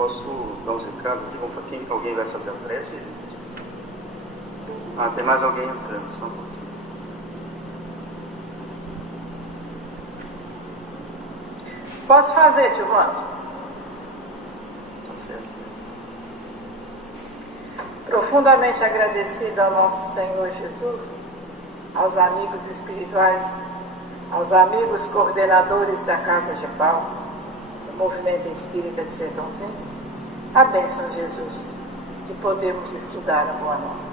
posso dar uns recados aqui. Alguém vai fazer a prece? Tem mais alguém entrando, só um pouquinho. Posso fazer, Giovanni? Tá certo. Profundamente agradecido ao nosso Senhor Jesus, aos amigos espirituais, aos amigos coordenadores da Casa de Pau, do Movimento Espírita de Sertãozinho, a bênção de Jesus, de podermos estudar a Boa Nova.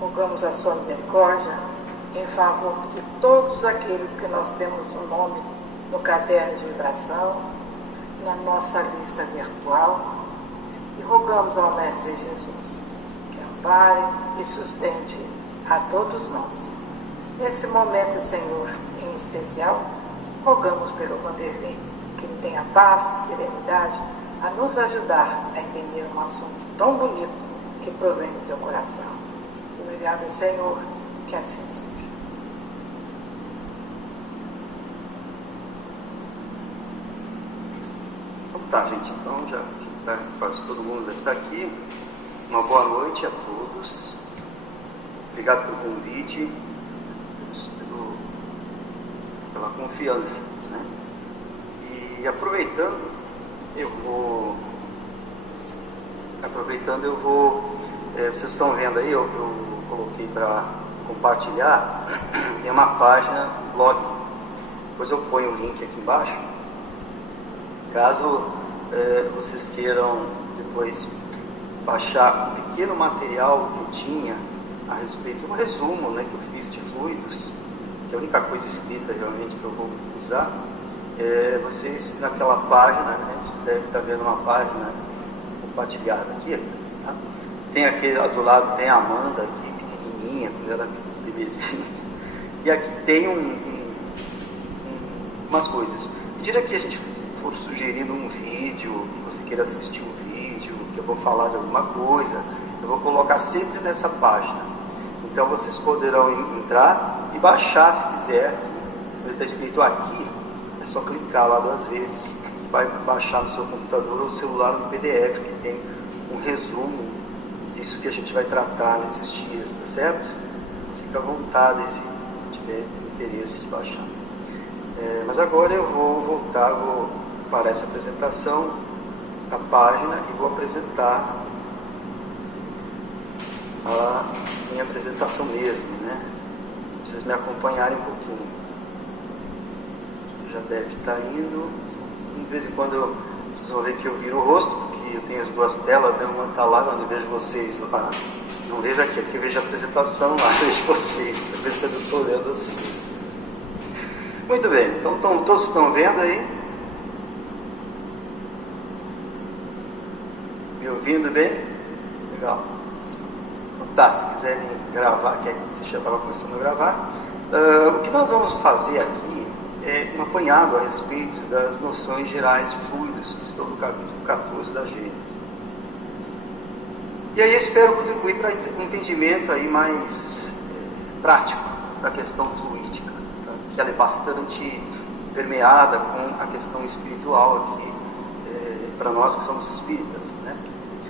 Rogamos a sua misericórdia em favor de todos aqueles que nós temos um nome no caderno de vibração, na nossa lista virtual, e rogamos ao Mestre Jesus que ampare e sustente a todos nós. Nesse momento, Senhor, em especial, rogamos pelo Vanderlei, que ele tenha paz e serenidade a nos ajudar a entender um assunto tão bonito que provém do teu coração. Obrigada, Senhor, que assim seja. Tá, gente, então já quase todo mundo deve estar aqui. Uma boa noite a todos. Obrigado pelo convite, pela confiança, né? E aproveitando, eu vou vocês estão vendo aí, eu coloquei para compartilhar, tem uma página no blog, depois eu ponho o link aqui embaixo, caso vocês queiram depois baixar um pequeno material que eu tinha a respeito, um resumo, né, que eu fiz de fluidos, que é a única coisa escrita realmente que eu vou usar. Vocês naquela página, né, vocês devem estar vendo uma página compartilhada aqui, tá? Tem aqui do lado, tem a Amanda aqui, pequenininha, quando ela era bebezinha, e aqui tem umas coisas. À medida que a gente for sugerindo um vídeo, que você queira assistir um vídeo, que eu vou falar de alguma coisa, eu vou colocar sempre nessa página. Então vocês poderão entrar e baixar se quiser. Está escrito aqui, é só clicar lá 2 vezes, vai baixar no seu computador ou celular no PDF, que tem um resumo disso que a gente vai tratar nesses dias, tá certo? Fica à vontade se tiver interesse de baixar. Mas agora eu vou para essa apresentação da página e vou apresentar a minha apresentação mesmo, né? Pra vocês me acompanharem um pouquinho. Já deve estar indo. De vez em quando vocês vão ver que eu viro o rosto, porque eu tenho as 2 telas, né? Uma está lá onde eu vejo vocês. Não vejo aqui eu vejo a apresentação lá, eu vejo vocês. Às vezes eu estou olhando assim. Muito bem, então todos estão vendo aí? Me ouvindo bem? Legal. Então, tá, se quiserem gravar, que você já estava começando a gravar, o que nós vamos fazer aqui é um apanhado a respeito das noções gerais de fluidos que estão no capítulo 14 da Gênesis. E aí eu espero contribuir para um entendimento aí mais prático da questão fluídica, tá? Que ela é bastante permeada com a questão espiritual aqui, para nós que somos espíritas, né?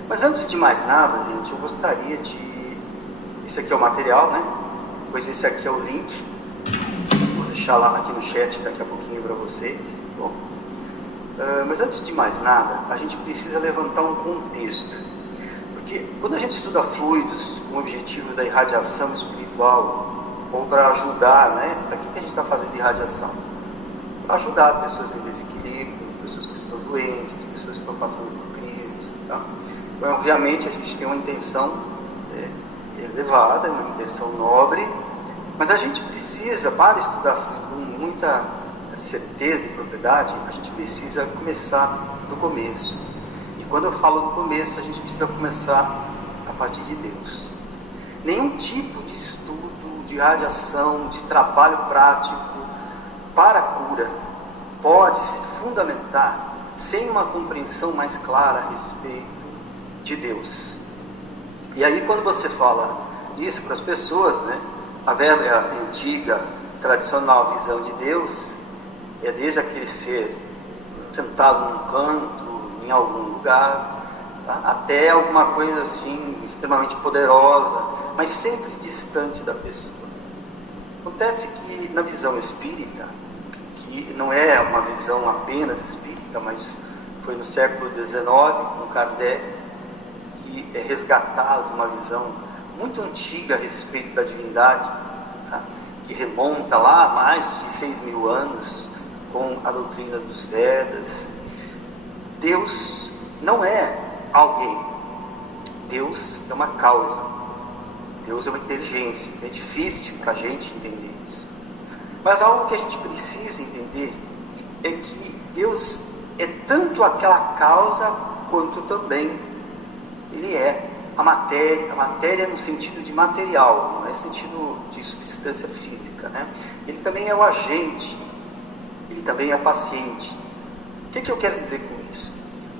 Mas antes de mais nada, gente, eu gostaria de... Esse aqui é o material, né? Pois esse aqui é o link. Vou deixar lá aqui no chat daqui a pouquinho para vocês. Bom, mas antes de mais nada, a gente precisa levantar um contexto. Porque quando a gente estuda fluidos com o objetivo da irradiação espiritual, ou para ajudar, né? Para que a gente está fazendo irradiação? Para ajudar pessoas em desequilíbrio, pessoas que estão doentes, pessoas que estão passando por crises, tá? Então, obviamente, a gente tem uma intenção elevada, uma intenção nobre, mas a gente precisa, para estudar fluido com muita certeza e propriedade, a gente precisa começar do começo. E quando eu falo do começo, a gente precisa começar a partir de Deus. Nenhum tipo de estudo, de radiação, de trabalho prático para a cura pode se fundamentar sem uma compreensão mais clara a respeito de Deus. E aí quando você fala isso para as pessoas, né, a velha, antiga, tradicional visão de Deus é desde aquele ser sentado num canto, em algum lugar, tá? Até alguma coisa assim extremamente poderosa, mas sempre distante da pessoa. Acontece que na visão espírita, que não é uma visão apenas espírita, mas foi no século XIX, com Kardec, que é resgatado uma visão muito antiga a respeito da divindade, tá? Que remonta lá a mais de 6.000 anos, com a doutrina dos Vedas. Deus não é alguém, Deus é uma causa, Deus é uma inteligência. É difícil para a gente entender isso, mas algo que a gente precisa entender é que Deus é tanto aquela causa quanto também Ele é a matéria no sentido de material, não é sentido de substância física, né? Ele também é o agente, ele também é paciente. O que eu quero dizer com isso?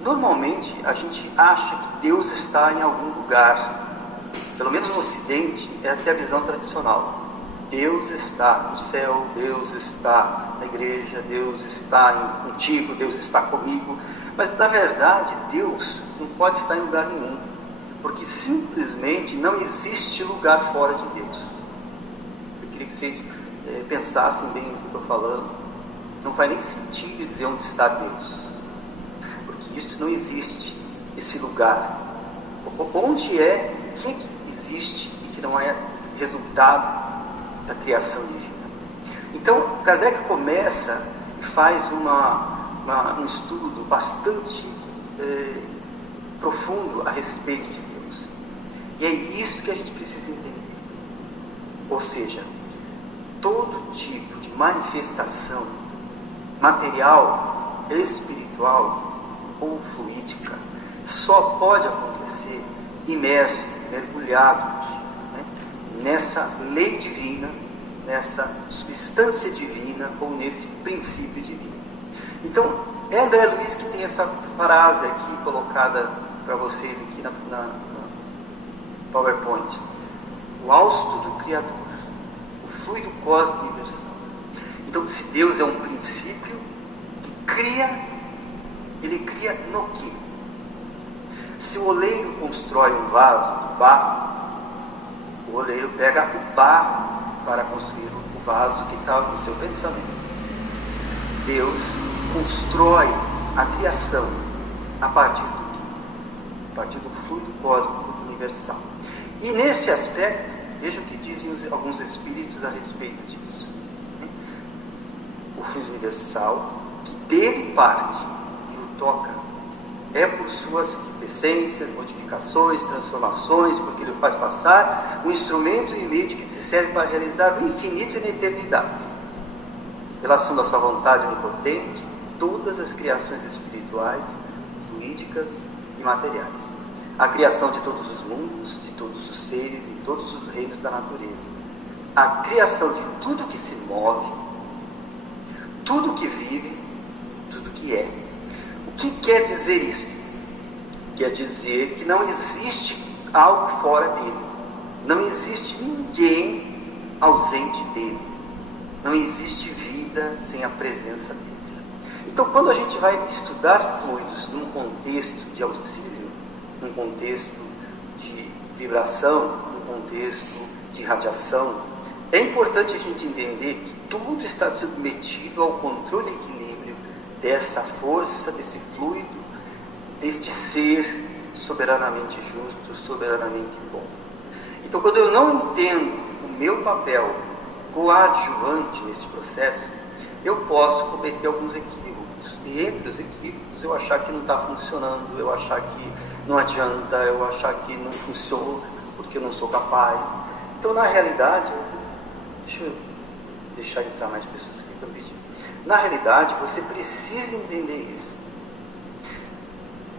Normalmente a gente acha que Deus está em algum lugar, pelo menos no Ocidente, essa é a visão tradicional. Deus está no céu, Deus está na igreja, Deus está contigo, Deus está comigo. Mas na verdade Deus não pode estar em lugar nenhum, porque simplesmente não existe lugar fora de Deus. Eu queria que vocês pensassem bem no que eu estou falando. Não faz nem sentido dizer onde está Deus, porque isso não existe, esse lugar. Onde é, o que existe e que não é resultado da criação divina? Então, Kardec começa e faz um estudo bastante profundo a respeito de Deus. E é isso que a gente precisa entender. Ou seja, todo tipo de manifestação material, espiritual ou fluídica só pode acontecer imerso, mergulhado, né, nessa lei divina, nessa substância divina ou nesse princípio divino. Então, é André Luiz que tem essa frase aqui colocada para vocês aqui na PowerPoint: o hausto do Criador, o fluido cósmico universal. Então, se Deus é um princípio que cria, ele cria no quê? Se o oleiro constrói um vaso de barro, o oleiro pega o barro para construir o vaso que está no seu pensamento. Deus constrói a criação a partir do quê? A partir do fluido cósmico universal. E nesse aspecto, veja o que dizem alguns espíritos a respeito disso. O fluido universal, que dele parte e o toca, é por suas essências, modificações, transformações, porque ele faz passar um instrumento e meio de que se serve para realizar o infinito e na eternidade. Pela ação da sua vontade onipotente, todas as criações espirituais, fluídicas e materiais. A criação de todos os mundos, de todos os seres e todos os reinos da natureza. A criação de tudo que se move, tudo que vive, tudo que é. O que quer dizer isso? Quer dizer que não existe algo fora dele. Não existe ninguém ausente dele. Não existe vida sem a presença dele. Então, quando a gente vai estudar fluidos num contexto de auxílio, num contexto de vibração, num contexto de radiação, é importante a gente entender que tudo está submetido ao controle e equilíbrio dessa força, desse fluido, deste ser soberanamente justo, soberanamente bom. Então, quando eu não entendo o meu papel coadjuvante nesse processo, eu posso cometer alguns equívocos. E entre os equívocos, eu achar que não está funcionando, eu achar que não adianta, eu achar que não funciona porque eu não sou capaz. Então, na realidade, deixa eu deixar entrar mais pessoas aqui para pedir. Na realidade, você precisa entender isso.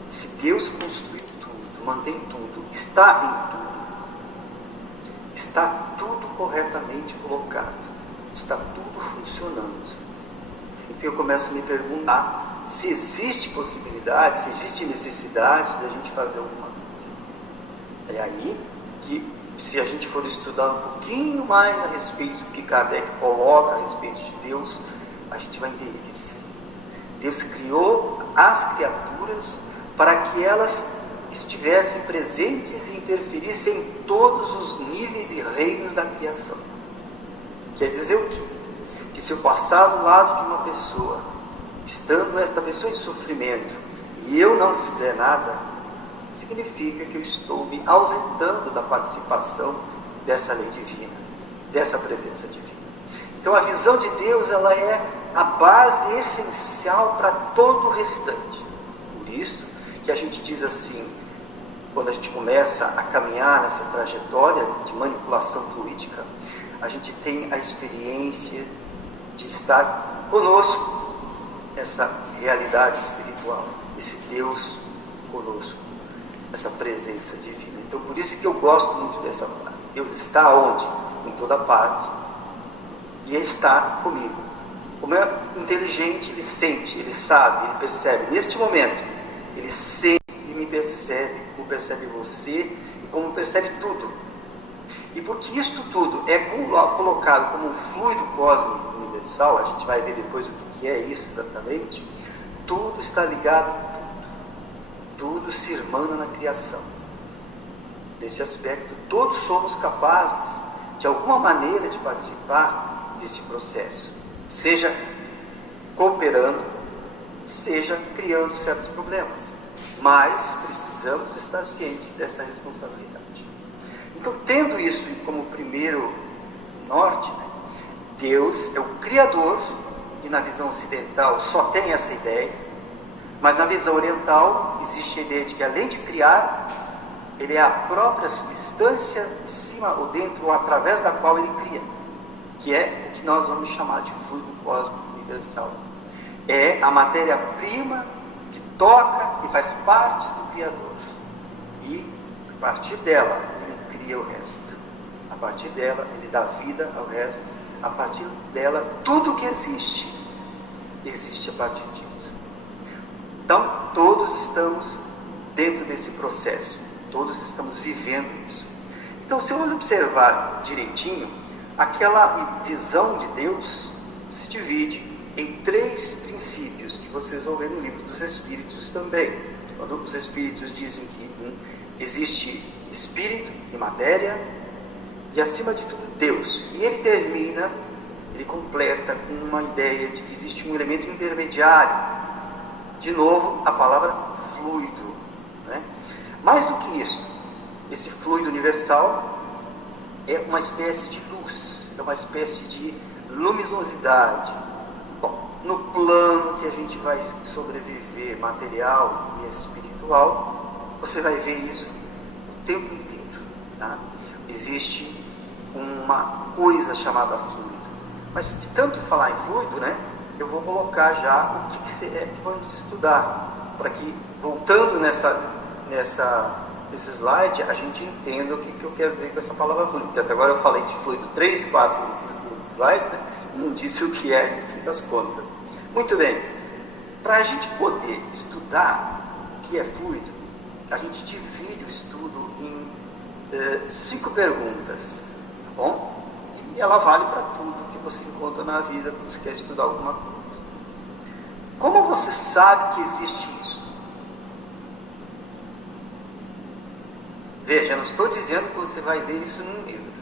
Se Deus construiu tudo, mantém tudo, está em tudo, está tudo corretamente colocado, está tudo funcionando. Então eu começo a me perguntar se existe possibilidade, se existe necessidade da gente fazer alguma coisa. É aí que, se a gente for estudar um pouquinho mais a respeito do que Kardec coloca a respeito de Deus, a gente vai entender que sim, Deus criou as criaturas para que elas estivessem presentes e interferissem em todos os níveis e reinos da criação. Quer dizer o quê? Que se eu passar do lado de uma pessoa, estando esta pessoa em sofrimento, e eu não fizer nada, significa que eu estou me ausentando da participação dessa lei divina, dessa presença divina. Então a visão de Deus, ela é a base essencial para todo o restante. Por isso que a gente diz assim, quando a gente começa a caminhar nessa trajetória de manipulação fluídica, a gente tem a experiência de estar conosco, essa realidade espiritual, esse Deus conosco, essa presença divina. Então por isso que eu gosto muito dessa frase. Deus está onde? Em toda parte. E está comigo. Como é inteligente, ele sente, ele sabe, ele percebe. Neste momento, ele sente e me percebe, como percebe você e como percebe tudo. E porque isto tudo é colocado como um fluido cósmico universal, a gente vai ver depois o que é isso exatamente, tudo está ligado com tudo. Tudo se irmana na criação. Nesse aspecto, todos somos capazes, de alguma maneira, de participar desse processo, seja cooperando, seja criando certos problemas, mas precisamos estar cientes dessa responsabilidade. Então, tendo isso como primeiro norte, Deus é o Criador, que na visão ocidental só tem essa ideia, mas na visão oriental existe a ideia de que, além de criar, ele é a própria substância em cima ou dentro ou através da qual ele cria, que é o que nós vamos chamar de fluido cósmico universal. É a matéria-prima que toca, que faz parte do Criador. E, a partir dela, ele cria o resto. A partir dela, ele dá vida ao resto. A partir dela, tudo que existe, existe a partir disso. Então, todos estamos dentro desse processo. Todos estamos vivendo isso. Então, se eu observar direitinho, aquela visão de Deus se divide em 3 princípios que vocês vão ver no livro dos Espíritos também. Quando os Espíritos dizem que existe espírito e matéria e, acima de tudo, Deus. E ele termina, ele completa com uma ideia de que existe um elemento intermediário. De novo, a palavra fluido, né? Mais do que isso, esse fluido universal é uma espécie de luz, é uma espécie de luminosidade. Bom, no plano que a gente vai sobreviver, material e espiritual, você vai ver isso o tempo inteiro, tá? Existe uma coisa chamada fluido. Mas de tanto falar em fluido, né, eu vou colocar já o que é que vamos estudar, para que, voltando nesse slide, a gente entenda o que eu quero dizer com essa palavra fluido. Porque até agora eu falei de fluido 3, 4 slides, né? Não disse o que é, no fim das contas. Muito bem, para a gente poder estudar o que é fluido, a gente divide o estudo em 5 perguntas, tá bom? E ela vale para tudo que você encontra na vida quando você quer estudar alguma coisa. Como você sabe que existe isso? Veja, eu não estou dizendo que você vai ver isso num livro.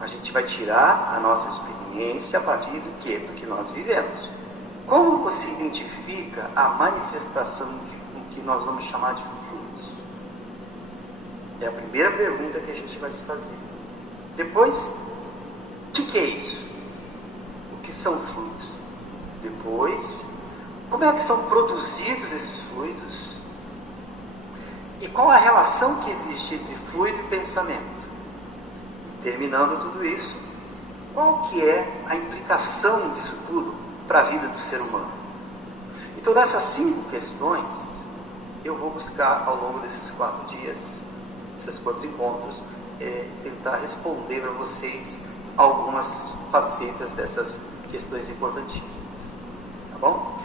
A gente vai tirar a nossa experiência a partir do quê? Do que nós vivemos. Como você identifica a manifestação de que nós vamos chamar de fluidos? É a primeira pergunta que a gente vai se fazer. Depois, o que é isso? O que são fluidos? Depois, como é que são produzidos esses fluidos? E qual a relação que existe entre fluido e pensamento? E, terminando tudo isso, qual que é a implicação disso tudo para a vida do ser humano? Então, nessas 5 questões, eu vou buscar ao longo desses 4 dias, esses 4 encontros, tentar responder para vocês algumas facetas dessas questões importantíssimas. Tá bom?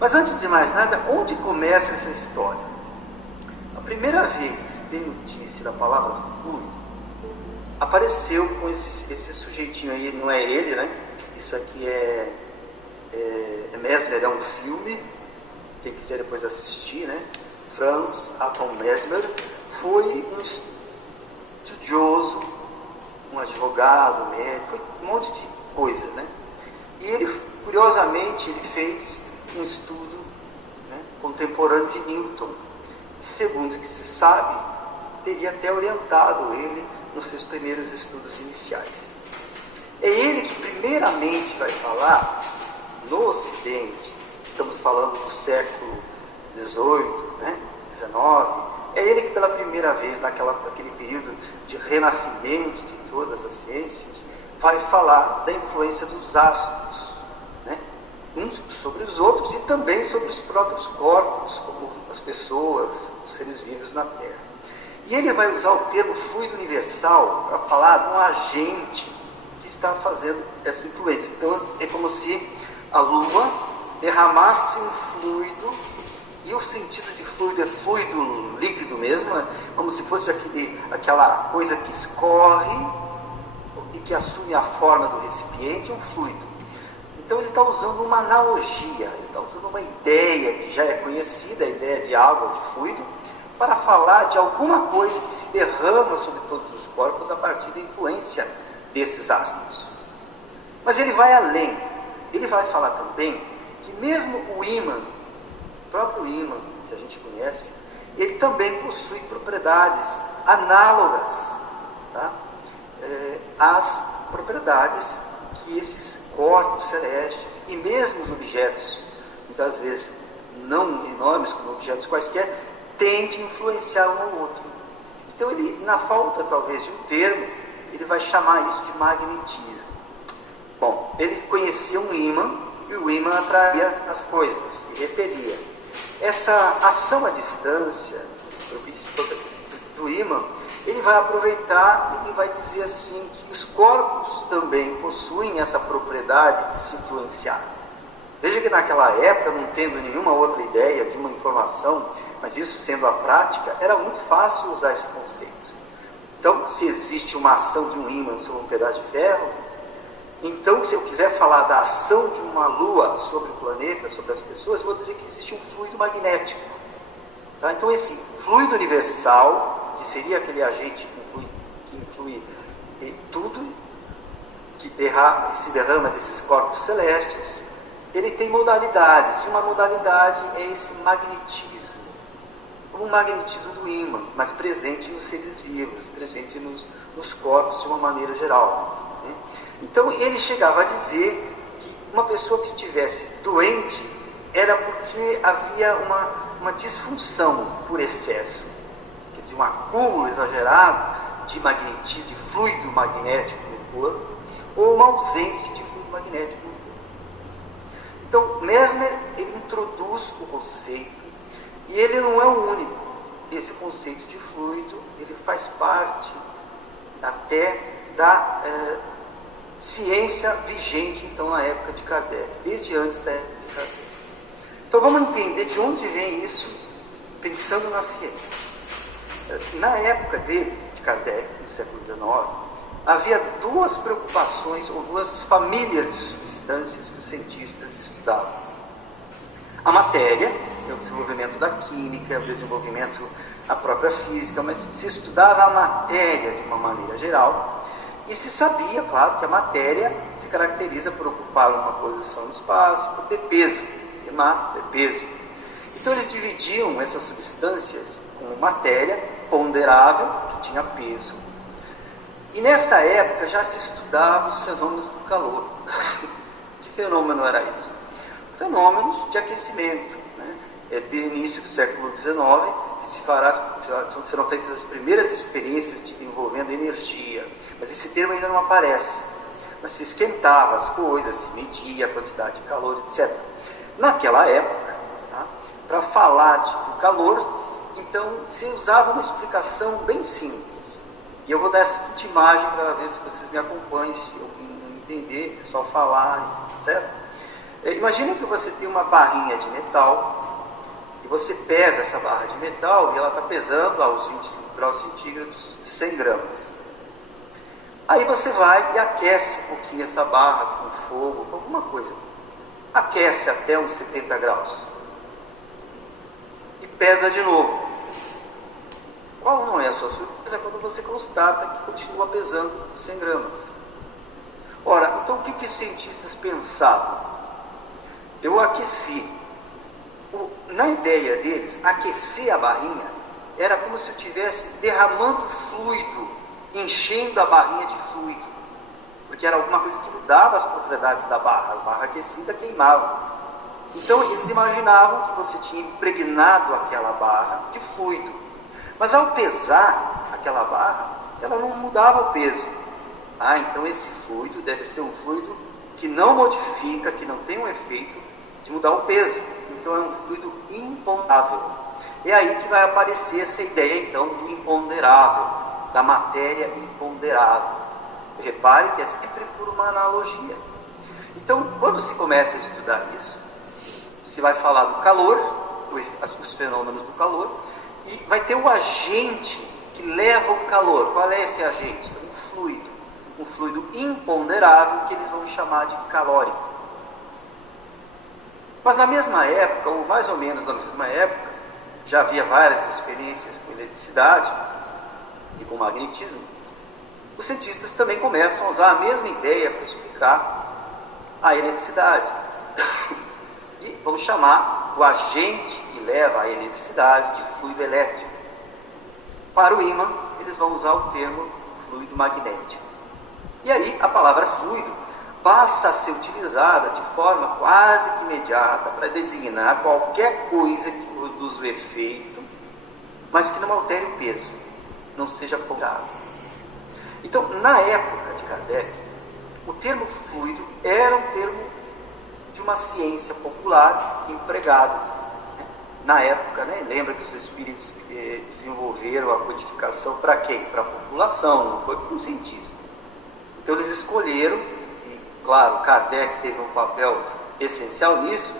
Mas antes de mais nada, onde começa essa história? A primeira vez que se tem notícia da palavra fluido, apareceu com esse sujeitinho aí, não é ele, né? Isso aqui é Mesmer, é um filme quem quiser depois assistir, né? Franz Anton Mesmer foi um estudioso, um advogado, médico, um monte de coisa, né? E ele, curiosamente, ele fez um estudo, né, contemporâneo de Newton. Segundo o que se sabe, teria até orientado ele nos seus primeiros estudos iniciais. É ele que primeiramente vai falar no Ocidente, estamos falando do século XVIII, né, XIX, é ele que pela primeira vez, naquele período de renascimento de todas as ciências, vai falar da influência dos astros, né, uns sobre os outros e também sobre os próprios corpos, como as pessoas, os seres vivos na Terra. E ele vai usar o termo fluido universal para falar de um agente que está fazendo essa influência. Então é como se a Lua derramasse um fluido, e o sentido de fluido é fluido líquido mesmo, é como se fosse aquela coisa que escorre e que assume a forma do recipiente, um fluido. Então ele está usando uma analogia, ele está usando uma ideia que já é conhecida, a ideia de água, de fluido, para falar de alguma coisa que se derrama sobre todos os corpos a partir da influência desses astros. Mas ele vai além, ele vai falar também que mesmo o ímã, o próprio ímã que a gente conhece, ele também possui propriedades análogas, tá? Às propriedades que esses corpos celestes e mesmo os objetos, muitas vezes não enormes como objetos quaisquer, tendem a influenciar um ao outro. Então ele, na falta talvez de um termo, ele vai chamar isso de magnetismo. Bom, ele conhecia um ímã e o ímã atraía as coisas e repelia. Essa ação à distância do ímã, ele vai aproveitar e vai dizer assim que os corpos também possuem essa propriedade de se influenciar. Veja que naquela época, não tendo nenhuma outra ideia de uma informação, mas isso sendo a prática, era muito fácil usar esse conceito. Então, se existe uma ação de um ímã sobre um pedaço de ferro, então, se eu quiser falar da ação de uma lua sobre o planeta, sobre as pessoas, vou dizer que existe um fluido magnético. Tá? Então, esse fluido universal, que seria aquele agente que influi em tudo, que se derrama desses corpos celestes, ele tem modalidades. E uma modalidade é esse magnetismo, como o magnetismo do ímã, mas presente nos seres vivos, presente nos corpos de uma maneira geral. Né? Então ele chegava a dizer que uma pessoa que estivesse doente era porque havia uma disfunção por excesso, quer dizer, um acúmulo exagerado de magnetismo, de fluido magnético no corpo, ou uma ausência de fluido magnético no corpo. Então Mesmer, ele introduz o conceito, e ele não é o único. Esse conceito de fluido, ele faz parte até da ciência vigente, então, na época de Kardec, desde antes da época de Kardec. Então, vamos entender de onde vem isso, pensando na ciência. Na época de Kardec, no século XIX, havia duas preocupações, ou duas famílias de substâncias que os cientistas estudavam. A matéria, que é o desenvolvimento da química, o desenvolvimento da própria física, mas se estudava a matéria de uma maneira geral. E se sabia, claro, que a matéria se caracteriza por ocupar uma posição no espaço, por ter peso, ter massa, ter peso. Então eles dividiam essas substâncias como matéria ponderável, que tinha peso. E nesta época já se estudava os fenômenos do calor. Que fenômeno era esse? Fenômenos de aquecimento. Né? De início do século XIX, que serão feitas as primeiras experiências envolvendo energia. Mas esse termo ainda não aparece. Mas se esquentava as coisas, se media a quantidade de calor, etc. Naquela época, tá, para falar do calor, então se usava uma explicação bem simples. E eu vou dar a seguinte imagem para ver se vocês me acompanham, se eu não entender, é só falar, certo? Imagina que você tem uma barrinha de metal, e você pesa essa barra de metal, e ela está pesando aos 25 graus centígrados 100 gramas. Aí você vai e aquece um pouquinho essa barra com fogo, com alguma coisa. Aquece até uns 70 graus. pesa de novo. Qual não é a sua surpresa quando você constata que continua pesando 100 gramas? Ora, então o que os cientistas pensavam? Eu aqueci. Na ideia deles, aquecer a barrinha era como se eu estivesse derramando fluido, enchendo a barrinha de fluido, porque era alguma coisa que mudava as propriedades da barra. A barra aquecida queimava. Então eles imaginavam que você tinha impregnado aquela barra de fluido, mas ao pesar aquela barra, ela não mudava o peso. Então esse fluido deve ser um fluido que não modifica, que não tem um efeito de mudar o peso. Então é um fluido imponderável. É aí que vai aparecer essa ideia então do imponderável, da matéria imponderável. Repare que é sempre por uma analogia. Então, quando se começa a estudar isso, se vai falar do calor, os fenômenos do calor, e vai ter o agente que leva o calor. Qual é esse agente? Um fluido imponderável que eles vão chamar de calórico. Mas na mesma época, ou mais ou menos na mesma época, já havia várias experiências com eletricidade e com magnetismo. Os cientistas também começam a usar a mesma ideia para explicar a eletricidade. E vamos chamar o agente que leva a eletricidade de fluido elétrico. Para o ímã, eles vão usar o termo fluido magnético. E aí a palavra fluido passa a ser utilizada de forma quase que imediata para designar qualquer coisa que produza o efeito, mas que não altere o peso, não seja ponderável. Então, na época de Kardec, o termo fluido era um termo de uma ciência popular empregado. Na época, lembra que os espíritos desenvolveram a codificação para quem? Para a população, não foi para um cientista. Então eles escolheram, e claro, Kardec teve um papel essencial nisso,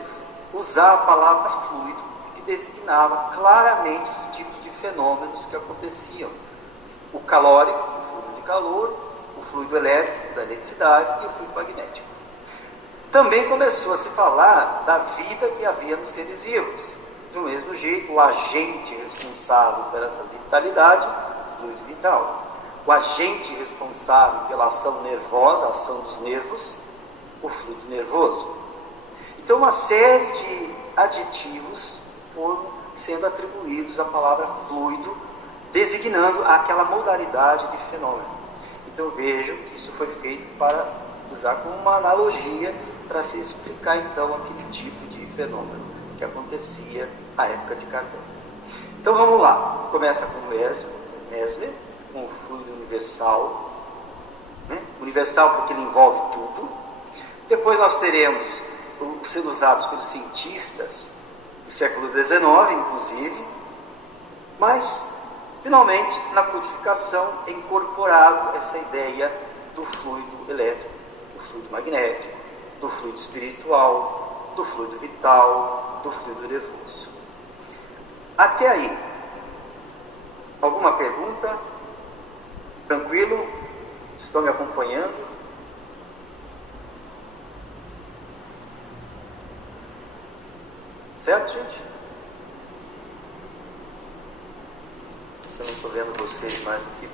usar a palavra fluido, que designava claramente os tipos de fenômenos que aconteciam. O calórico, o fluido de calor, o fluido elétrico, da eletricidade, e o fluido magnético. Também começou a se falar da vida que havia nos seres vivos. Do mesmo jeito, o agente responsável por essa vitalidade, o fluido vital. O agente responsável pela ação nervosa, a ação dos nervos, o fluido nervoso. Então, uma série de adjetivos foram sendo atribuídos à palavra fluido, designando aquela modalidade de fenômeno. Então, vejam que isso foi feito para usar como uma analogia para se explicar, então, aquele tipo de fenômeno que acontecia na época de Kardec. Então, vamos lá. Começa com Mesmer, com o fluido universal, universal porque ele envolve tudo. Depois nós teremos sendo usados pelos cientistas do século XIX, inclusive, mas finalmente na codificação é incorporado essa ideia do fluido elétrico, do fluido magnético, do fluido espiritual, do fluido vital, do fluido nervoso. Até aí, alguma pergunta? Tranquilo? Estão me acompanhando? Certo, gente? Eu não estou vendo vocês mais aqui.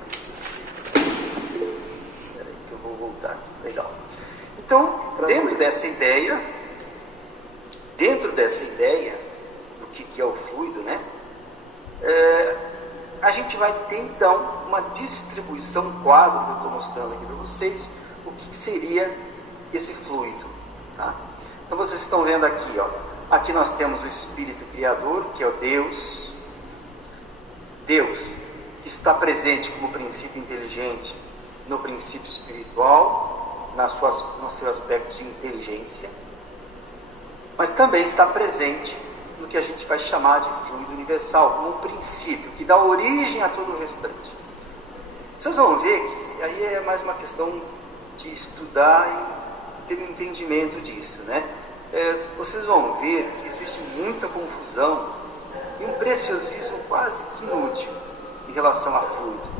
Espera aí que eu vou voltar aqui. Legal. Então, dentro dessa ideia do que é o fluido, a gente vai ter então uma distribuição, um quadro que eu estou mostrando aqui para vocês, o que seria esse fluido. Tá? Então vocês estão vendo aqui, aqui nós temos o Espírito Criador, que é o Deus, que está presente como princípio inteligente no princípio espiritual, no seu aspecto de inteligência, mas também está presente no que a gente vai chamar de fluido universal, como um princípio que dá origem a todo o restante. Vocês vão ver que aí é mais uma questão de estudar e ter um entendimento disso, vocês vão ver que existe muita confusão e um preciosismo quase que inútil em relação a fluido.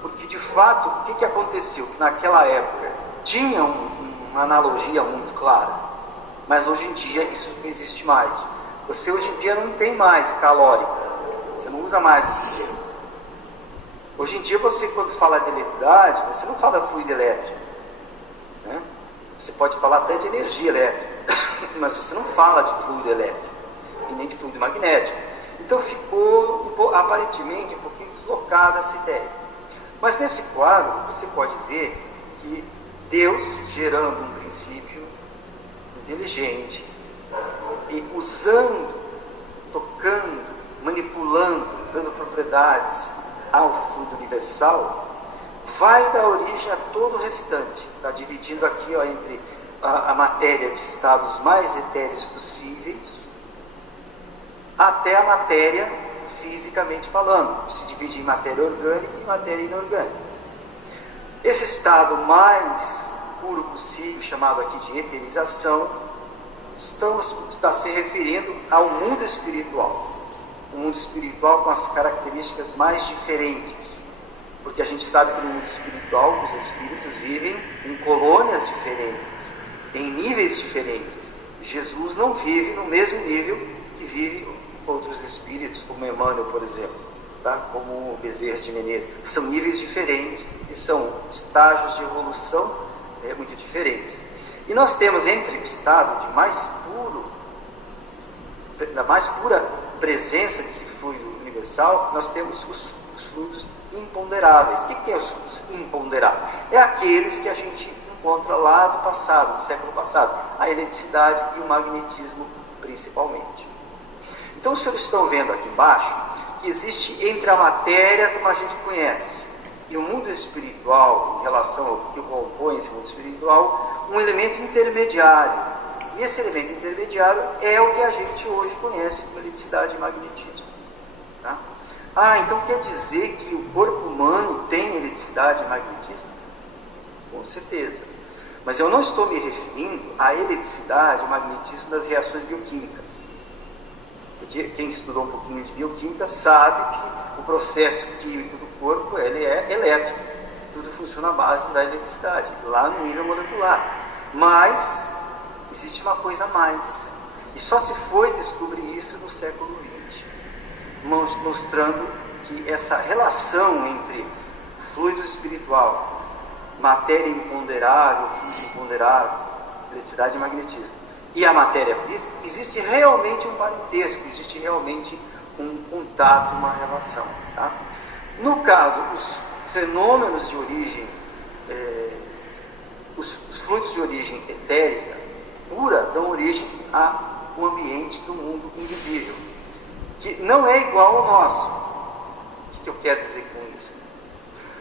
Porque, de fato, o que aconteceu? Que naquela época tinha uma analogia muito clara, mas hoje em dia isso não existe mais. Você hoje em dia não tem mais calórico. Você não usa mais esse termo. Hoje em dia, você, quando fala de eletricidade, você não fala fluido elétrico, né? Você pode falar até de energia elétrica, mas você não fala de fluido elétrico e nem de fluido magnético. Então ficou aparentemente um pouquinho deslocada essa ideia. Mas nesse quadro você pode ver que Deus, gerando um princípio inteligente e usando, tocando, manipulando, dando propriedades ao fluido universal, vai dar origem a todo o restante. Está dividindo aqui, ó, entre a matéria de estados mais etéreos possíveis até a matéria fisicamente falando. Se divide em matéria orgânica e matéria inorgânica. Esse estado mais puro possível, chamado aqui de eterização, está se referindo ao mundo espiritual. O mundo espiritual com as características mais diferentes. Porque a gente sabe que no mundo espiritual os espíritos vivem em colônias diferentes, em níveis diferentes. Jesus não vive no mesmo nível que vivem outros espíritos, como Emmanuel, por exemplo, tá? Como Bezerra de Menezes. São níveis diferentes e são estágios de evolução muito diferentes. E nós temos entre o estado de mais puro, da mais pura presença desse fluido universal, nós temos os fluidos imponderáveis. O que é os fluidos imponderáveis? É aqueles que a gente encontra lá do passado, do século passado, a eletricidade e o magnetismo principalmente. Então os senhores estão vendo aqui embaixo que existe entre a matéria como a gente conhece e o mundo espiritual, em relação ao que compõe esse mundo espiritual, um elemento intermediário. E esse elemento intermediário é o que a gente hoje conhece como eletricidade e magnetismo. Tá? Então quer dizer que o corpo humano tem eletricidade e magnetismo? Com certeza. Mas eu não estou me referindo à eletricidade e magnetismo das reações bioquímicas. Porque quem estudou um pouquinho de bioquímica sabe que o processo químico do corpo ele é elétrico. Tudo funciona à base da eletricidade, lá no nível molecular. Mas existe uma coisa a mais. E só se foi descobrir isso no século XX. Mostrando que essa relação entre fluido espiritual, matéria imponderável, fluido imponderável, eletricidade e magnetismo, e a matéria física, existe realmente um parentesco, existe realmente um contato, uma relação. Tá? No caso, os fenômenos de origem, os fluidos de origem etérica, pura, dão origem ao ambiente do mundo invisível, que não é igual ao nosso. O que eu quero dizer com isso?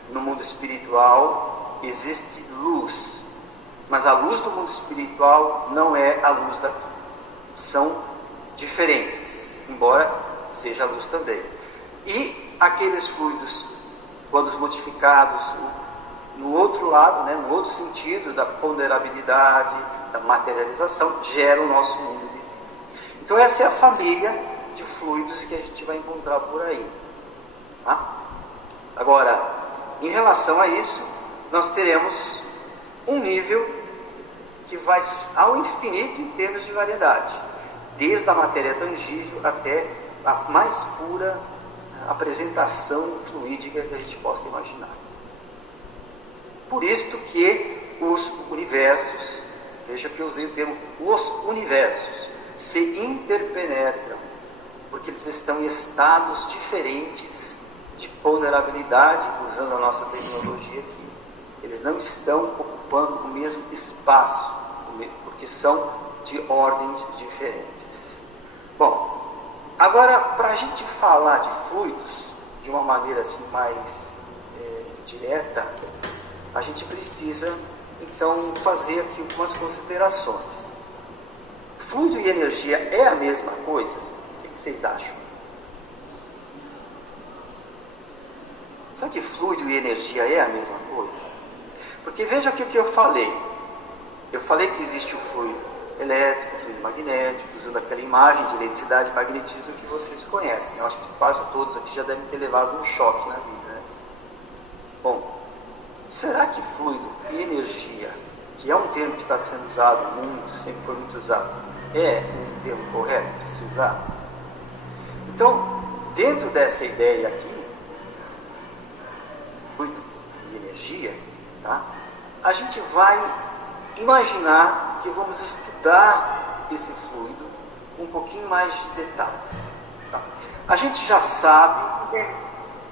No mundo espiritual existe luz, mas a luz do mundo espiritual não é a luz daqui. São diferentes, embora seja a luz também. E aqueles fluidos, quando modificados no outro lado, né, no outro sentido da ponderabilidade, da materialização, geram o nosso mundo invisível. Então essa é a família de fluidos que a gente vai encontrar por aí. Tá? Agora, em relação a isso, nós teremos um nível que vai ao infinito em termos de variedade, desde a matéria tangível até a mais pura apresentação fluídica que a gente possa imaginar. Por isto que os universos, veja que eu usei o termo os universos, se interpenetram, porque eles estão em estados diferentes de ponderabilidade, usando a nossa tecnologia aqui. Eles não estão ocupando o mesmo espaço, porque são de ordens diferentes. Bom, agora, para a gente falar de fluidos de uma maneira assim mais direta, a gente precisa então fazer aqui algumas considerações. Fluido e energia é a mesma coisa? O que vocês acham? Sabe que fluido e energia é a mesma coisa? Porque veja aqui o que eu falei. Eu falei que existe o fluido elétrico, o fluido magnético, usando aquela imagem de eletricidade e magnetismo que vocês conhecem. Eu acho que quase todos aqui já devem ter levado um choque na vida, né? Bom, será que fluido e energia, que é um termo que está sendo usado muito, sempre foi muito usado, é um o termo correto de se usar? Então, dentro dessa ideia aqui, fluido de energia, tá? A gente vai imaginar que vamos estudar esse fluido com um pouquinho mais de detalhes. Tá? A gente já sabe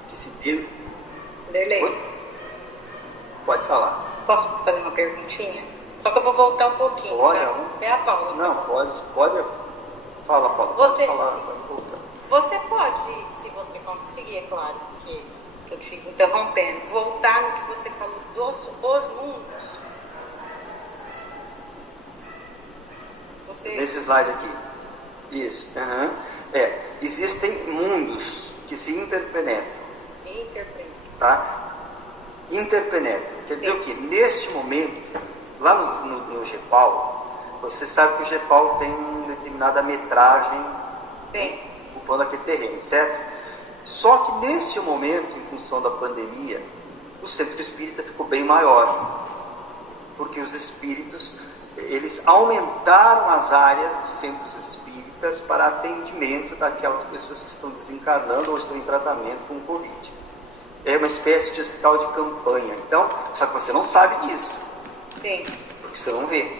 que se deu... Derlei, pode falar. posso fazer uma perguntinha? Só que eu vou voltar um pouquinho. Pode, tá? não. É a Paula. Não, pode. Fala, Paulo. Você- Pode falar, pode voltar. Você pode, se você conseguir, é claro, que eu te interrompendo, voltar no que você falou os mundos? Você... Nesse slide aqui. Isso. Uhum. Existem mundos que se interpenetram. Interpreta. Tá? Interpenetram. Quer dizer o quê? Neste momento, lá no GEPAL, você sabe que o GEPAL tem uma determinada metragem Sim. ocupando aquele terreno, certo? Só que neste momento, em função da pandemia, o centro espírita ficou bem maior, porque os espíritos, eles aumentaram as áreas dos centros espíritas para atendimento daquelas pessoas que estão desencarnando ou estão em tratamento com o Covid. É uma espécie de hospital de campanha. Então, só que você não sabe disso, Sim. porque você não vê.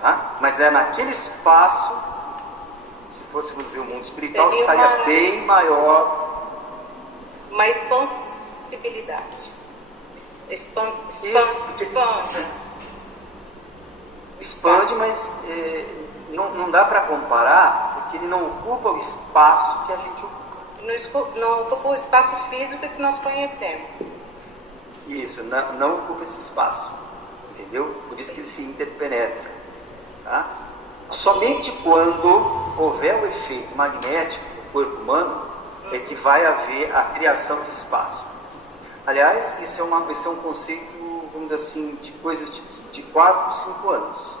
Tá? Mas naquele espaço, se fôssemos ver o mundo espiritual, Seria estaria uma- bem maior. Uma expansibilidade. Expande. Expande, mas não dá para comparar, porque ele não ocupa o espaço que a gente ocupa. Não ocupa o espaço físico que nós conhecemos. Isso, não ocupa esse espaço, entendeu? Por isso que ele se interpenetra, tá? Somente quando houver o efeito magnético no corpo humano é que vai haver a criação de espaço. Aliás, isso é um conceito, vamos dizer assim, de coisas de 4, 5 anos.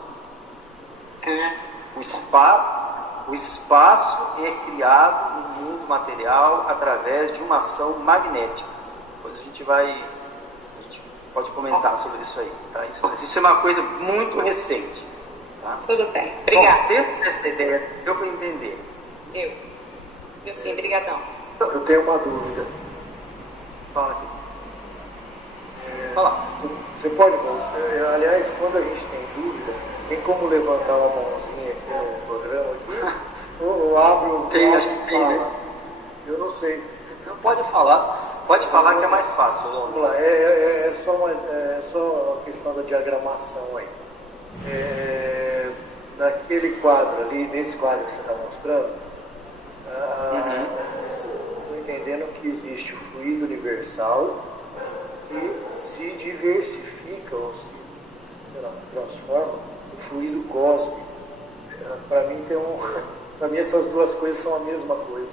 O espaço é criado no mundo material através de uma ação magnética. Depois a gente pode comentar sobre isso aí. Tá? Isso é uma coisa muito recente. Tá? Tudo bem. Obrigada. Bom, dentro dessa ideia, deu para entender. Eu sim, brigadão. Eu tenho uma dúvida. Fala aqui. Fala. Você pode, aliás, quando a gente tem dúvida, tem como levantar uma mãozinha aqui no programa aqui? Ou abre o Tem, áudio acho que e tem, fala? né? Eu não sei. Não pode falar que é mais fácil. Vamos lá, é só uma questão da diagramação aí. Naquele quadro ali, nesse quadro que você está mostrando, estou entendendo que existe o fluido universal que se diversifica ou se transforma no fluido cósmico. Para mim essas duas coisas são a mesma coisa.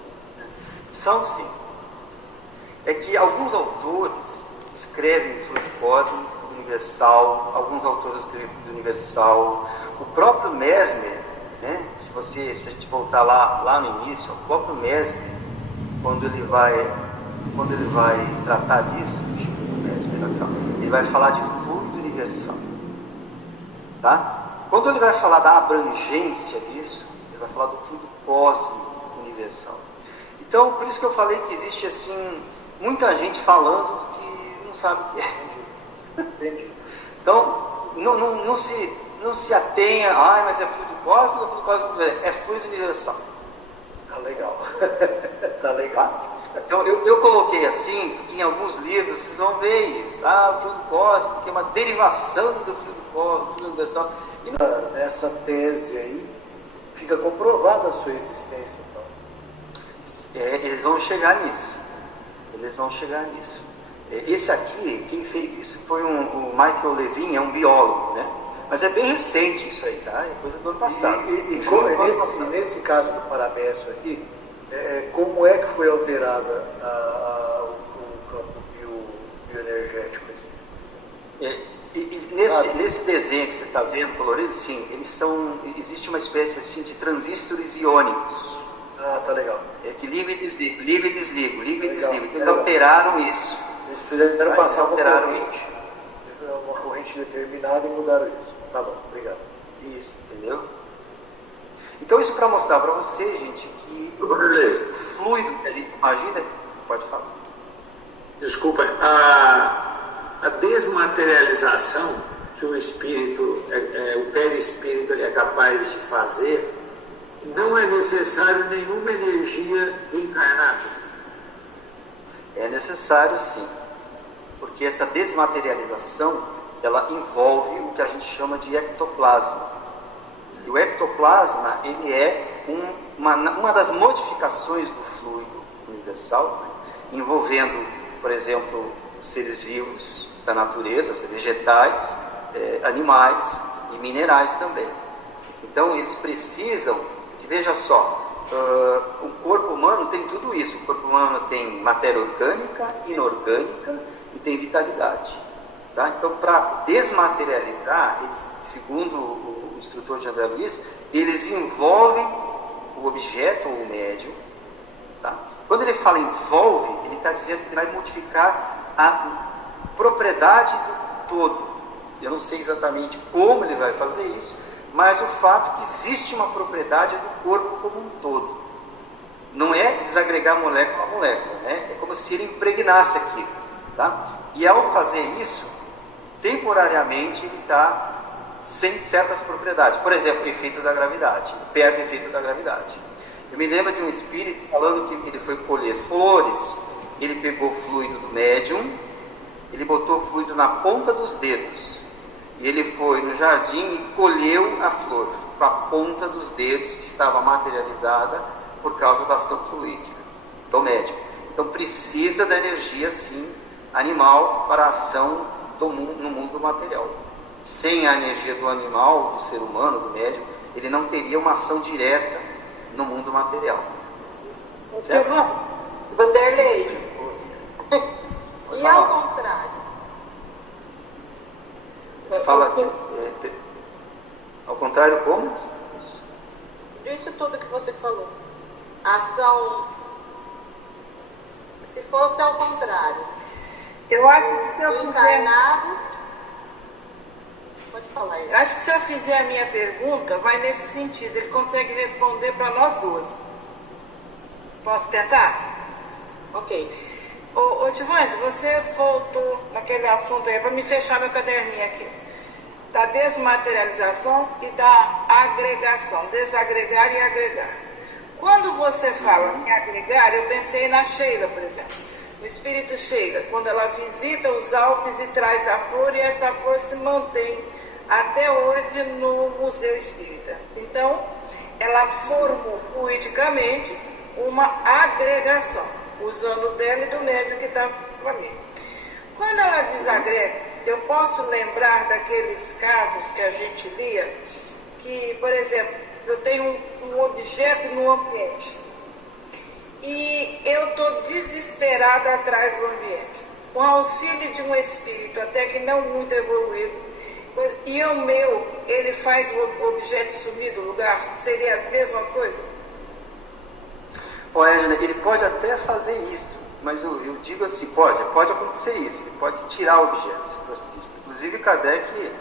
São sim. É que alguns autores escrevem fluido cósmico universal, alguns autores escrevem fluido universal. O próprio Mesmer, né? Se a gente voltar lá no início, o próprio Mesmer, quando ele vai tratar disso, deixa eu ver o Mesmer aqui, ó, ele vai falar de fluido universal. Tá? Quando ele vai falar da abrangência disso, ele vai falar do fluido cósmico universal. Então, por isso que eu falei que existe assim muita gente falando que não sabe o que é. Entendi. Então, não se atenha, mas é fluido cósmico, é fluido universal. Tá legal. Tá legal. Tá? Então, eu coloquei assim, porque em alguns livros vocês vão ver isso. O fluido cósmico, que é uma derivação do fluido cósmico, fluido universal. Nessa tese aí, fica comprovada a sua existência, então. Eles vão chegar nisso. Esse aqui, quem fez isso foi o Michael Levin, é um biólogo, né? Mas é bem recente isso aí, tá? É coisa do ano passado. Nesse caso do paramécio aqui, como é que foi alterada o campo bioenergético aqui? Nesse desenho que você está vendo, colorido, sim, existe uma espécie assim de transistores iônicos. Tá legal. Que liga e desliga, liga e desliga, liga e Legal. desliga. Eles alteraram isso. Eles fizeram passar alteraram uma corrente determinada e mudaram isso. Tá bom, obrigado. Isso, entendeu? Então isso para mostrar para você, gente, que o fluido que a gente imagina, pode falar. Desculpa, a desmaterialização que o espírito, o perispírito ele é capaz de fazer, não é necessário nenhuma energia do encarnado. É necessário sim, porque essa desmaterialização, ela envolve o que a gente chama de ectoplasma. E o ectoplasma, ele é uma das modificações do fluido universal, né? Envolvendo, por exemplo, seres vivos da natureza, vegetais, animais e minerais também. Então eles precisam, veja só, o corpo humano tem tudo isso. O corpo humano tem matéria orgânica, inorgânica e tem vitalidade. Tá? Então, para desmaterializar, eles, segundo o instrutor de André Luiz, eles envolvem o objeto ou o médium. Tá? Quando ele fala envolve, ele está dizendo que vai modificar a propriedade do todo. Eu não sei exatamente como ele vai fazer isso, mas o fato é que existe uma propriedade do corpo como um todo. Não é desagregar molécula a molécula, né? É como se ele impregnasse aquilo. Tá? E ao fazer isso, temporariamente ele está sem certas propriedades. Por exemplo, o efeito da gravidade, perde o efeito da gravidade. Eu me lembro de um espírito falando que ele foi colher flores, ele pegou o fluido do médium, ele botou o fluido na ponta dos dedos, e ele foi no jardim e colheu a flor com a ponta dos dedos que estava materializada por causa da ação fluídica do médium. Então precisa da energia, sim, animal para a ação no mundo material. Sem a energia do animal, do ser humano, do médium, ele não teria uma ação direta no mundo material. Vanderlei. E ao contrário? Fala ao contrário como? Disso tudo que você falou. A ação, se fosse ao contrário. Eu acho que se eu fizer... encarnado, pode falar aí. Eu acho que se eu fizer a minha pergunta, vai nesse sentido. Ele consegue responder para nós duas. Posso tentar? Ok. Ô Tivande, você voltou naquele assunto aí, para me fechar meu caderninho aqui, da desmaterialização e da agregação, desagregar e agregar. Quando você fala em agregar, eu pensei na Sheila, por exemplo, no espírito Sheila, quando ela visita os Alpes e traz a flor, e essa flor se mantém até hoje no Museu Espírita. Então, ela formou fluidicamente uma agregação, usando dela e do médium que está ali. Quando ela desagrega, eu posso lembrar daqueles casos que a gente lia, que, por exemplo, eu tenho um objeto no ambiente e eu estou desesperada atrás do ambiente, com auxílio de um espírito, até que não muito evoluído, e o meu, ele faz o objeto sumir do lugar, seria as mesmas coisas? Angela, ele pode até fazer isso, mas eu digo assim, pode acontecer isso, ele pode tirar objetos das pistas. Inclusive Kardec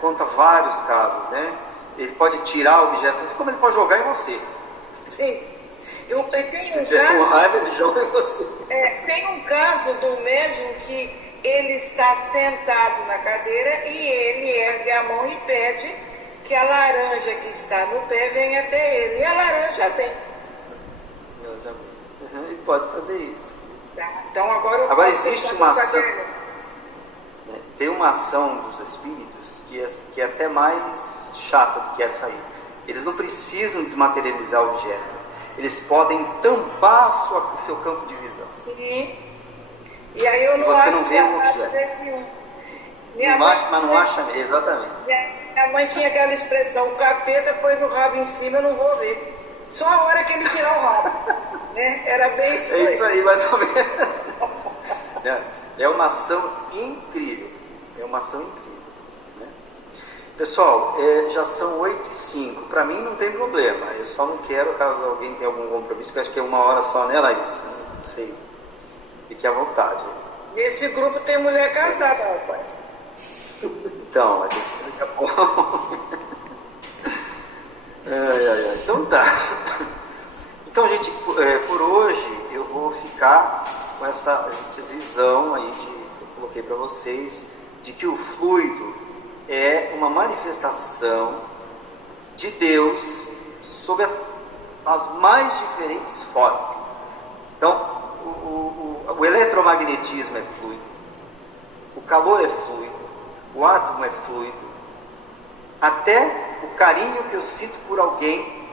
conta vários casos, né? Ele pode tirar objetos, como ele pode jogar em você. Sim. Se tiver com raiva, ele joga em você. Tem um caso do médium que ele está sentado na cadeira e ele ergue a mão e pede que a laranja que está no pé venha até ele. E a laranja vem. Ele pode fazer isso. Tá. Então agora existe uma ação. Tem uma ação dos espíritos que é até mais chata do que essa aí. Eles não precisam desmaterializar o objeto. Eles podem tampar o seu campo de visão. Sim. E aí eu não você acho não vê o objeto. Mas não acha, exatamente. Minha mãe tinha aquela expressão, o capeta pôs no rabo em cima, eu não vou ver. Só a hora que ele tirar o rabo. Né? Era bem isso aí. É isso aí, mais ou menos. É uma ação incrível. É uma ação incrível. Né? Pessoal, já são 8h05. Para mim não tem problema. Eu só não quero, caso alguém tenha algum compromisso, porque acho que é 1 hora só nela isso. Não sei. Fique à vontade. Nesse grupo tem mulher casada, rapaz. Então, daqui a pouco. essa visão aí que eu coloquei para vocês, de que o fluido é uma manifestação de Deus sob as mais diferentes formas. Então, o eletromagnetismo é fluido, o calor é fluido, o átomo é fluido, até o carinho que eu sinto por alguém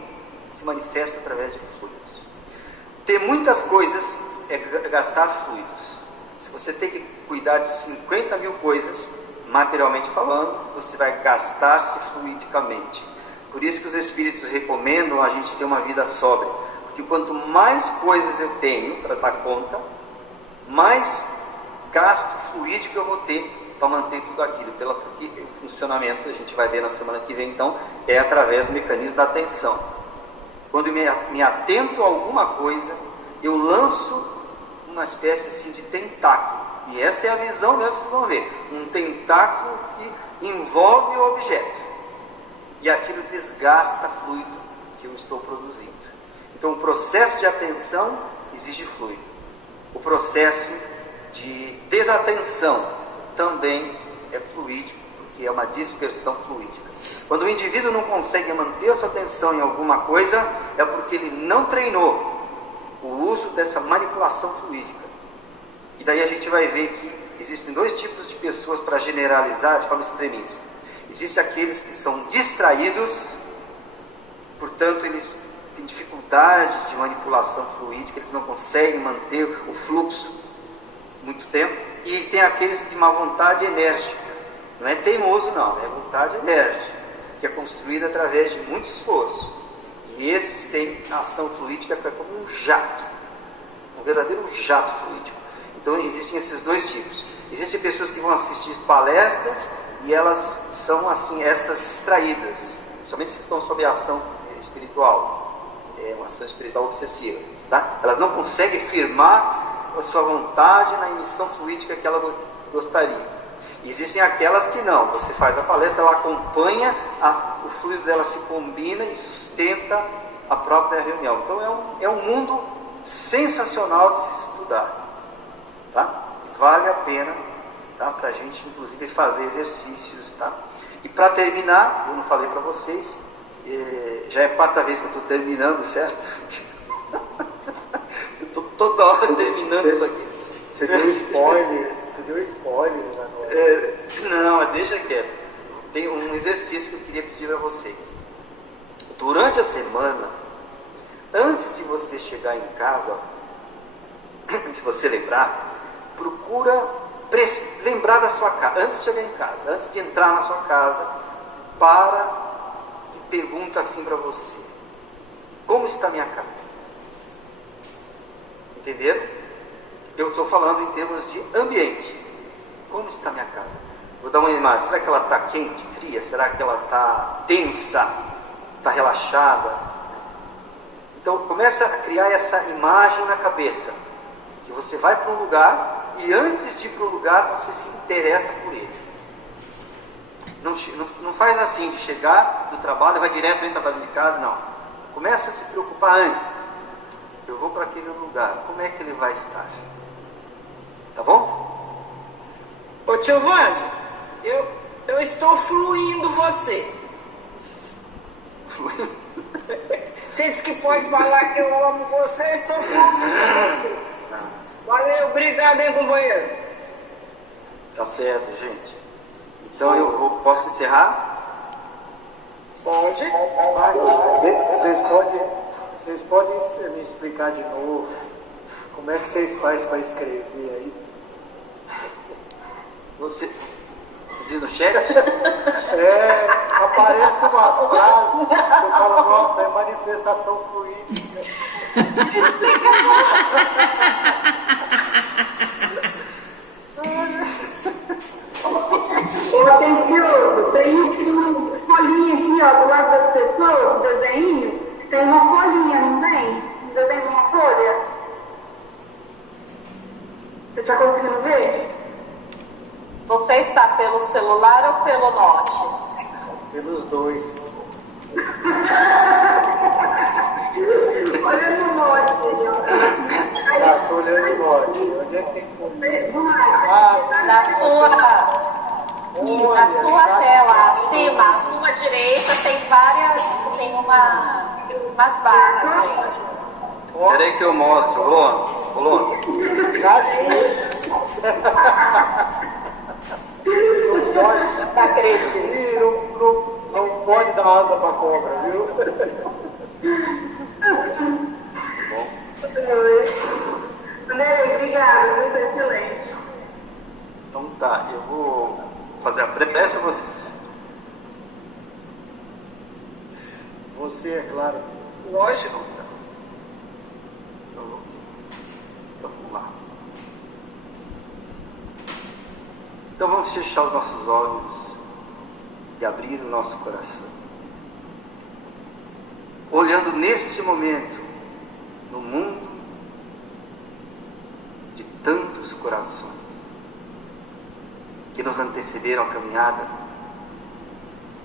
se manifesta através de fluidos. Ter muitas coisas é gastar fluidos. Se você tem que cuidar de 50 mil coisas, materialmente falando, você vai gastar-se fluidicamente. Por isso que os espíritos recomendam a gente ter uma vida sóbria. Porque quanto mais coisas eu tenho para dar conta, mais gasto fluídico eu vou ter para manter tudo aquilo. Porque o funcionamento, a gente vai ver na semana que vem, então, é através do mecanismo da atenção. Quando eu me atento a alguma coisa, eu lanço uma espécie assim de tentáculo. E essa é a visão mesmo que vocês vão ver. Um tentáculo que envolve o objeto. E aquilo desgasta fluido que eu estou produzindo. Então o processo de atenção exige fluido. O processo de desatenção também é fluídico, porque é uma dispersão fluídica. Quando o indivíduo não consegue manter a sua atenção em alguma coisa, é porque ele não treinou o uso dessa manipulação fluídica. E daí a gente vai ver que existem dois tipos de pessoas, para generalizar de forma extremista. Existem aqueles que são distraídos, portanto eles têm dificuldade de manipulação fluídica, eles não conseguem manter o fluxo muito tempo. E tem aqueles de má vontade enérgica. Não é teimoso não, é vontade enérgica, que é construída através de muito esforço. E esses têm a ação fluídica que é como um jato, um verdadeiro jato fluídico. Então existem esses dois tipos. Existem pessoas que vão assistir palestras e elas são assim, estas distraídas, somente se estão sob a ação espiritual, uma ação espiritual obsessiva, tá? Elas não conseguem firmar a sua vontade na emissão fluídica que ela gostaria. Existem aquelas que não, você faz a palestra, ela acompanha, o fluido dela se combina e sustenta a própria reunião. Então é um mundo sensacional de se estudar, tá? Vale a pena, tá? Para a gente inclusive fazer exercícios, tá? E para terminar, eu não falei para vocês, já é a quarta vez que eu estou terminando, certo? Eu estou toda hora terminando isso aqui. Você deu spoiler agora. Não, deixa quieto. Tem um exercício que eu queria pedir a vocês. Durante a semana, antes de você chegar em casa, se você lembrar, procura lembrar da sua casa, antes de chegar em casa, antes de entrar na sua casa, para e pergunta assim para você: como está minha casa? Entenderam? Eu estou falando em termos de ambiente. Como está minha casa? Vou dar uma imagem. Será que ela está quente, fria? Será que ela está tensa? Está relaxada? Então começa a criar essa imagem na cabeça, que você vai para um lugar e antes de ir para o lugar você se interessa por ele. Não faz assim, de chegar do trabalho e vai direto para dentro de casa, não. Começa a se preocupar antes. Eu vou para aquele lugar, como é que ele vai estar? Tá bom? Ô tio Wander, eu estou fluindo você. Você disse que pode falar que eu amo você, eu estou fluindo você. Valeu, obrigado, hein, companheiro. Tá certo, gente. Então posso encerrar? Pode. Vocês podem me explicar de novo como é que vocês fazem para escrever aí? Você diz no chat? Aparece umas frases, eu falo, nossa, é manifestação fluídica. Ô, atencioso, tem uma folhinha aqui, ó, do lado das pessoas, um desenho. Tem uma folhinha, não tem? Um desenho de uma folha. Você está conseguindo ver? Você está pelo celular ou pelo note? Pelos dois. Olha no note, ó. Tá, olhando o norte. Onde é que tem fogueira? Na sua tela, acima, à sua direita, tem umas barras aí. Peraí que eu mostro, Lono. Já achei. Não acredito. Ih, não pode dar asa pra cobra, viu? Ney, obrigada, muito excelente. Então tá, eu vou fazer a prece ou vocês? Você, é claro. Lógico. Então vamos lá. Então vamos fechar os nossos olhos e abrir o nosso coração. Olhando neste momento no mundo de tantos corações que nos antecederam a caminhada,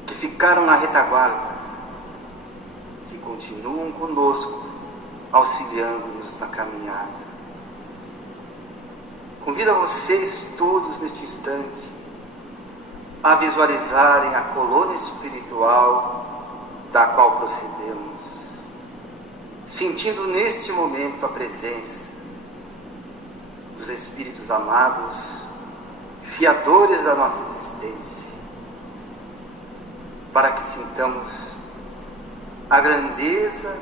que ficaram na retaguarda, que continuam conosco, auxiliando-nos na caminhada. Convido a vocês todos neste instante a visualizarem a colônia espiritual da qual procedemos, sentindo neste momento a presença dos Espíritos amados, fiadores da nossa existência, para que sintamos a grandeza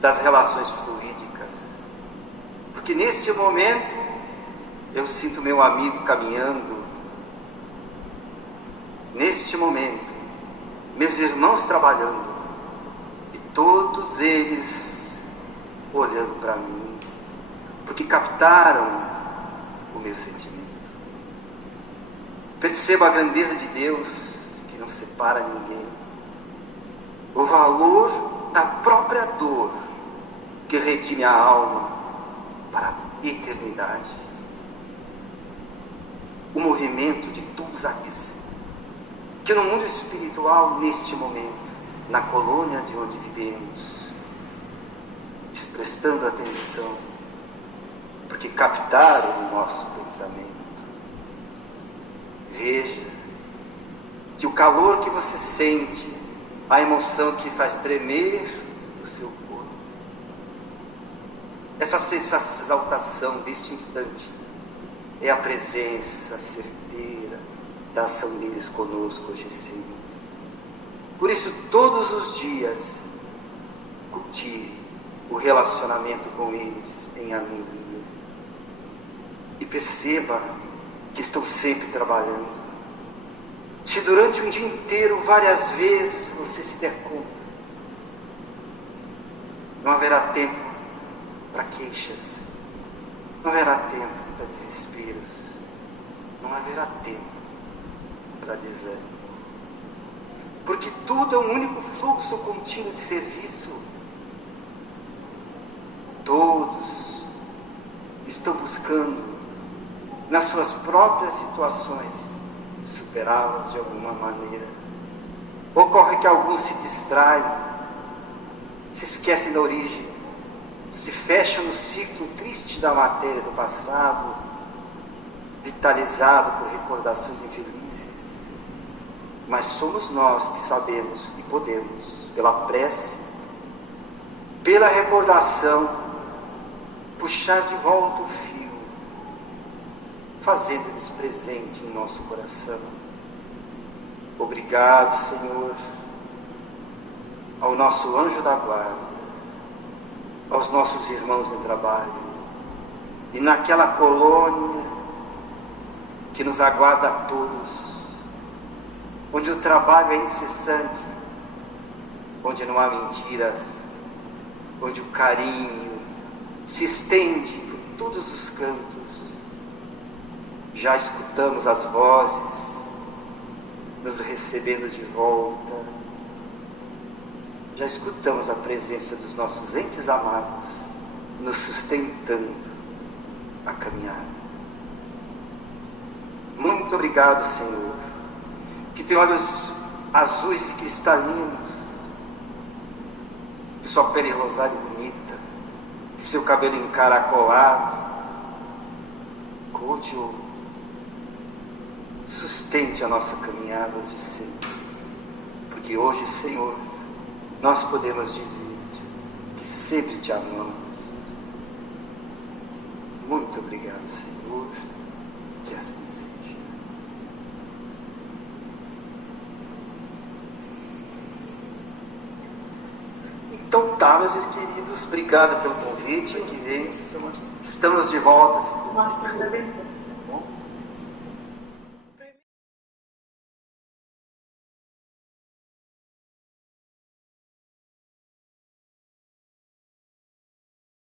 das relações fluídicas, porque neste momento eu sinto meu amigo caminhando, neste momento meus irmãos trabalhando, e todos eles olhando para mim, porque captaram o meu sentimento. Perceba a grandeza de Deus, que não separa ninguém. O valor da própria dor, que redime a alma para a eternidade. O movimento de todos aqueles que no mundo espiritual, neste momento, na colônia de onde vivemos, prestando atenção, porque captaram o nosso pensamento. Veja que o calor que você sente, a emoção que faz tremer o seu corpo, essa exaltação deste instante é a presença certeira da ação deles conosco hoje e sempre. Por isso, todos os dias, cultive o relacionamento com eles em harmonia. E perceba que estão sempre trabalhando. Se durante um dia inteiro, várias vezes, você se der conta, não haverá tempo para queixas, não haverá tempo para desesperos, não haverá tempo para desânimo. Porque tudo é um único fluxo contínuo de serviço. Todos estão buscando, nas suas próprias situações, superá-las de alguma maneira. Ocorre que alguns se distraem, se esquecem da origem, se fecham no ciclo triste da matéria do passado, vitalizado por recordações infelizes. Mas somos nós que sabemos e podemos, pela prece, pela recordação, puxar de volta o fio, fazendo-lhes presente em nosso coração. Obrigado, Senhor, ao nosso anjo da guarda, aos nossos irmãos em trabalho, e naquela colônia que nos aguarda a todos, onde o trabalho é incessante, onde não há mentiras, onde o carinho se estende por todos os cantos. Já escutamos as vozes nos recebendo de volta, já escutamos a presença dos nossos entes amados nos sustentando a caminhada. Muito obrigado, Senhor, que tem olhos azuis e cristalinos, de sua pele rosária e bonita, de seu cabelo encaracolado, Conte-o, sustente a nossa caminhada de sempre. Porque hoje, Senhor, nós podemos dizer que sempre te amamos. Muito obrigado, Senhor, que assim seja. Então tá, meus queridos, obrigado pelo convite. Que vem, estamos de volta. Nós que agradecemos.